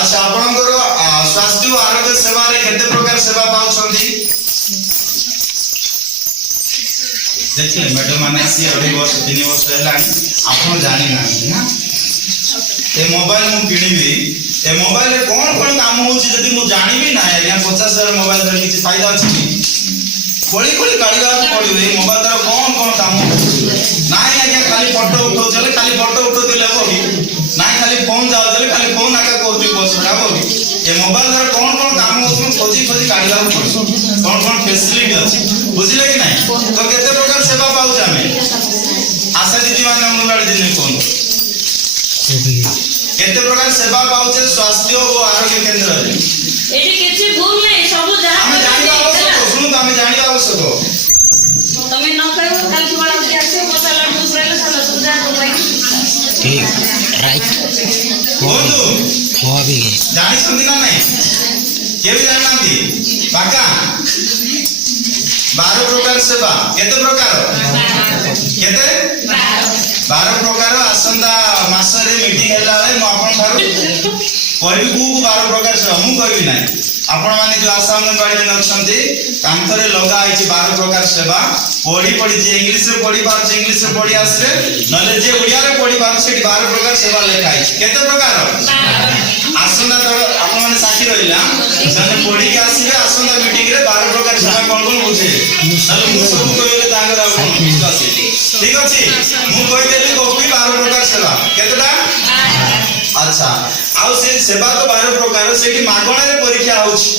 अच्छा आपनकर स्वास्थ्य और आरोग्य सेवा रे केते प्रकार सेवा पाउछंती देखिए मैडम माने आसी 2 वर्ष 3 वर्ष हैला आपन जानि ना ना ए मोबाइल मु किनिबी ए मोबाइल रे कोन कोन काम होउची जदी मु जानिबी ना या 50,000 मोबाइल रे किछि फायदा अछि कोली कोली गाड़ीवा पड़ियो ए मोबाइल रे कोन कोन काम नाइ आज्ञा खाली फोटो उठो चले खाली फोटो उठो देले हो नाइ खाली फोन जाओ चले खाली फोन आका कोथि बस राबो ए मोबाइल रे कोन कोन काम होउछ खोजी खोजी गाड़ीवा पड़ो कोन कोन फैसिलिटी अछि बुझिले कि नाही तो केते प्रकार सेवा पाउ जामे आशा दीदी माने अंगनवाड़ी दिन कोन केते प्रकार सेवा पाउछे स्वास्थ्य और आरोग्य केंद्र रे एटी किछि भूल नै सब जहां हम जानिबा आवश्यक सुनु हम जानिबा आवश्यक तमे न कहबो काल तुम्हारा के आसे मसाला दूसरा ले साला सुधा तो ठीक राइट बोलू हो भी जानि संति ना नहीं के भी जाननांती पाका 12 प्रकार सेवा केते प्रकार केते 12 प्रकार आसंदा मास रे मीटिंग हैला रे म आपन थारु कहबी को 12 प्रकार सेवा मु कहबी नाही आपण माने जो आशा अंगनवाड़ी में अछंती कांथरे लगा आइछि 12 प्रकार सेवा पढ़ी पढ़ी जे इंग्लिश रे पढ़ी पार जे इंग्लिश रे पढ़ी आसरे नले जे उड़िया रे पढ़ी पार से 12 प्रकार सेवा लेखा आइछि केते प्रकार आसंदा तो आपण माने साथी रहिला जने पढ़ी के आसीबे आसंदा मीटिंग रे 12 प्रकार सेवा कोन कोन बुझे नले मु सब कहले तांगर आ विश्वास ठीक अछि मु कहि देली कॉपी 12 प्रकार सेवा केतेटा अच्छा आउ से सेवा तो 12 प्रकार सेठी मागणा रे परीक्षा होछि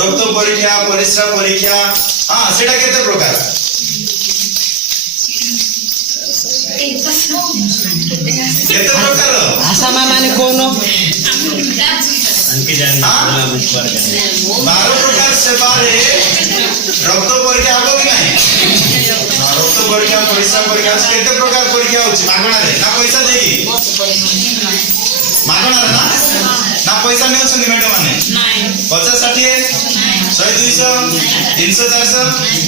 रक्त परीक्षा परिस्रा परीक्षा हां सेटा केते प्रकार केते प्रकार आशा माने कोनो अंके जान 12 प्रकार सेवा रे रक्त परीक्षा हो कि नहीं रक्त परीक्षा परिस्रा परीक्षा केते प्रकार परीक्षा होछि मागणा रे ना पैसा देगी मागणा रे ना पैसा नै छन मैडम माने नाही 50 60 100 200 300 400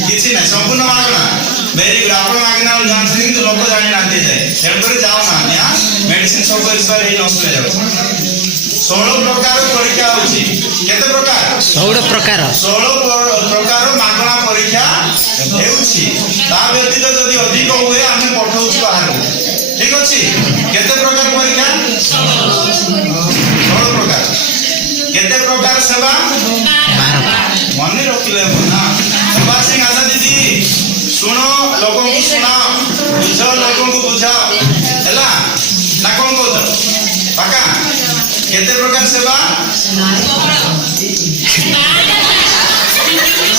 किछि नै संपूर्ण मागणा वेरी गुड आपण मागणा जानछन कि लोक जानि नाते जाय एण करे जाओ ना या मेडिसिन सब एक्सपायर हे नसले जाओ 16 प्रकार परीक्षा होछि केते प्रकार 16 प्रकार मागणा परीक्षा हेउछि ता व्यतीत जदि अधिक हुए आमे पठाउछि बाहर ठीक अछि केते प्रकार परीक्षा 16 प्रकार केते प्रकार सेवा 12 मने रखिले ना प्रभात सिंह आशा दीदी सुनो लोगों को सुना बुझो लोगों को बुझा हैला ना कोन को पक्का केते प्रकार सेवा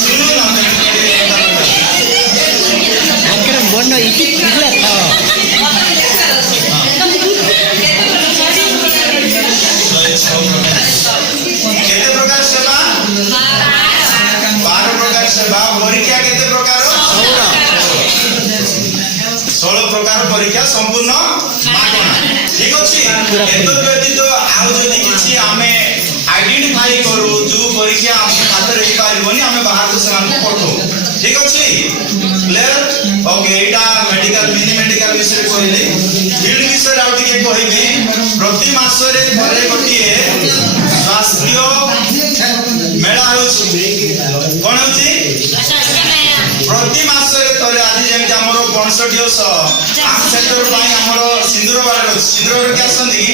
सुनो ना आकर बनो इला था केते प्रकार सेवा 12 प्रकार सेवा परीक्षा केते प्रकार 16 प्रकार परीक्षा संपूर्ण मागणा ठीक अछि एतो व्यतीत आउ जदी किछि आमे आइडेंटिफाई करू जो परीक्षा हम हाथ रही पारिबोनी हमें बाहर तो समान पठो ठीक अछि क्लियर ओके एटा मेडिकल मिनी मेडिकल विषय कहले फील्ड विषय आउ टिके कहिबे प्रति मास रे थरे गोटिए स्वास्थ्य मेला होछि कोन होछि प्रति मास रे थरे आज जेम हमरो 65 आम सेक्टर पाई हमरो सिंदूरवाड़ सिंदूरवाड़ के आसंदी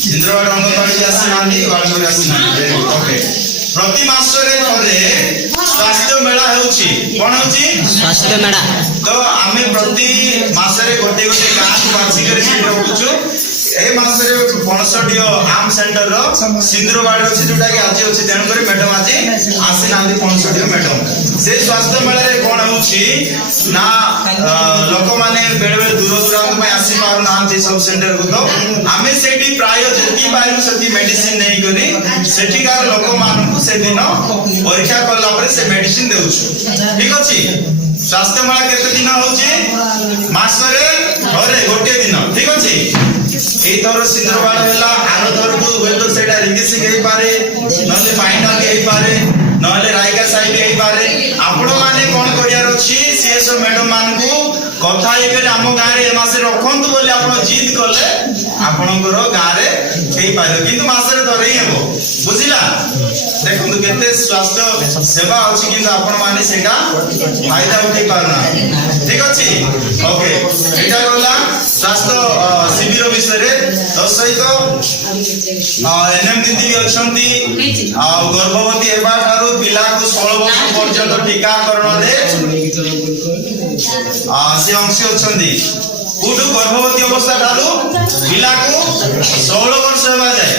सिंदूरवाड़ अंगनवाड़ी आसी नांदी वाडोरे आसी नांदी ओके प्रति मास रे थरे स्वास्थ्य मेला होछि कोन होछि स्वास्थ्य मेला तो आमे प्रति मास रे गोटे गोटे गां बाछि करे सिंदूर होछु ए मास रे 65 आम सेंटर रो सिंदूरवाड़ अछि जोटा के आज अछि तेन करे मैडम आज आसी नांदी 65 मैडम से स्वास्थ्य मेला रे कोन होछि ना लोक माने बेले बेले दूर दूरांत में आसी पारु नांती सब सेंटर को तो आमे सेठी प्राय जति पारु सती मेडिसिन नै करी सेठिकार लोक मानकु से दिन परीक्षा करला परे से मेडिसिन देउछु ठीक अछि स्वास्थ्य मेला केते दिन होछि मास रे घरे गोटे दिन ठीक अछि ए तोर सिंदरवाड़ होला आरो तोर को होय तो सेटा रिंगिसिंग हेई पारे नले माइंडा के हेई पारे नले रायगा साइड हेई पारे आपण माने कोन करियार अछि सीएसओ मैडम मान को कथा हे के हम गारे ए मासे रखंतु बोले आपण जिद करले ଆପଣଙ୍କର ଗାଁରେ ହେଇପାରିବ କିନ୍ତୁ ମାସରେ ଥରେ ହିଁ ହେବ ବୁଝିଲା ଦେଖନ୍ତୁ କେତେ ସ୍ୱାସ୍ଥ୍ୟ ସେବା ଅଛି କିନ୍ତୁ ଆପଣ ମାନେ ସେଟା ଫାଇଦା ଉଠେଇ ପାରୁନାହାନ୍ତି ଠିକ ଅଛି ଓକେ ଏଇଟା ଗଲା ସ୍ୱାସ୍ଥ୍ୟ ଶିବିର ବିଷୟରେ ତ ସହିତ ଏନଏମ ଦିଦି ବି ଅଛନ୍ତି ଆଉ ଗର୍ଭବତୀ ହେବା ଠାରୁ ପିଲାକୁ 16 ବର୍ଷ ପର୍ଯ୍ୟନ୍ତ ଟିକାକରଣରେ ସେ ଅଂଶୀ ଅଛନ୍ତି କୋଉଠୁ ଗର୍ଭବତୀ ଅବସ୍ଥା ଠାରୁ ପିଲାକୁ 16 ବର୍ଷ ହେବା ଯାଏ